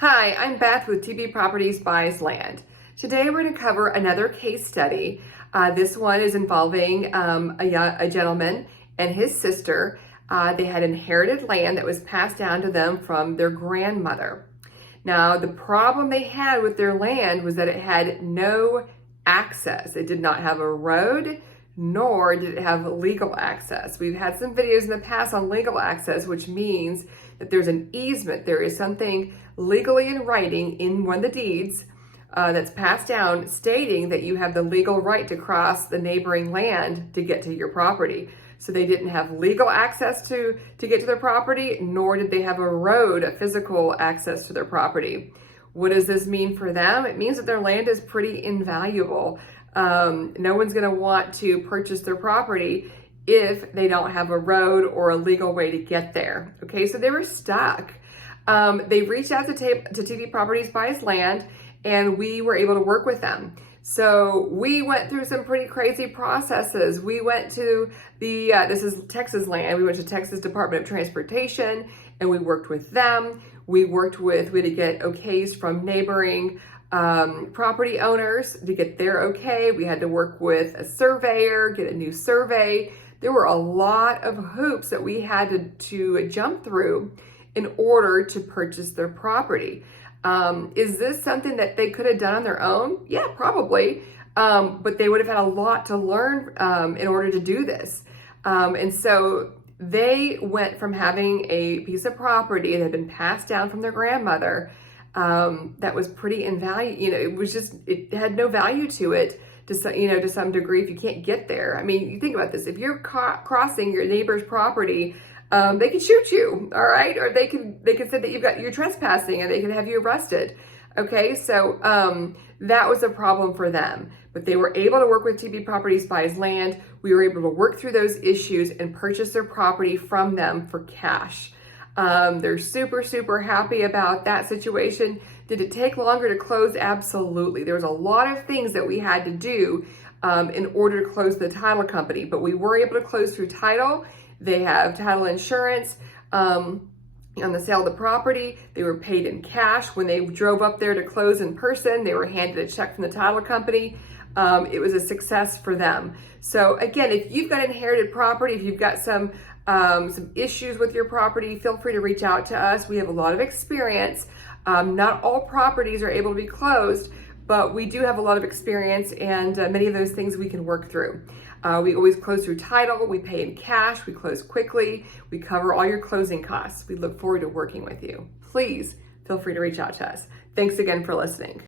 Hi, I'm Beth with TB Properties Buys Land. Today we're going to cover another case study. This one is involving a gentleman and his sister. They had inherited land that was passed down to them from their grandmother. Now, the problem they had with their land was that it had no access. It did not have a road, nor did it have legal access. We've had some videos in the past on legal access, which means that there's an easement. There is something legally in writing in one of the deeds that's passed down stating that you have the legal right to cross the neighboring land to get to your property. So they didn't have legal access to get to their property, nor did they have a road, a physical access to their property. What does this mean for them? It means that their land is pretty invaluable. No one's going to want to purchase their property if they don't have a road or a legal way to get there. Okay, so they were stuck. They reached out to TB Properties Buys Land, and we were able to work with them. So we went through some pretty crazy processes. We went to this is Texas land. We went to Texas Department of Transportation, and we worked with them. We had to get okays from neighboring property owners to get their okay. We had to work with a surveyor, get a new survey. There were a lot of hoops that we had to jump through in order to purchase their property. Is this something that they could have done on their own? Yeah, probably. But they would have had a lot to learn in order to do this. And so they went from having a piece of property that had been passed down from their grandmother that was pretty invaluable. It had no value to it to some degree if you can't get there. I mean, you think about this. If you're crossing your neighbor's property, they could shoot you, all right? Or they could say that you're trespassing and they could have you arrested. Okay, so that was a problem for them. But they were able to work with TB Properties Buys Land. We were able to work through those issues and purchase their property from them for cash. They're super, super happy about that situation. Did it take longer to close? Absolutely. There was a lot of things that we had to do in order to close the title company, but we were able to close through title. They have title insurance on the sale of the property. They were paid in cash. When they drove up there to close in person, they were handed a check from the title company. It was a success for them. So again, if you've got inherited property, if you've got some issues with your property, feel free to reach out to us. We have a lot of experience. Not all properties are able to be closed, but we do have a lot of experience, and many of those things we can work through. We always close through title, we pay in cash, we close quickly, we cover all your closing costs. We look forward to working with you. Please feel free to reach out to us. Thanks again for listening.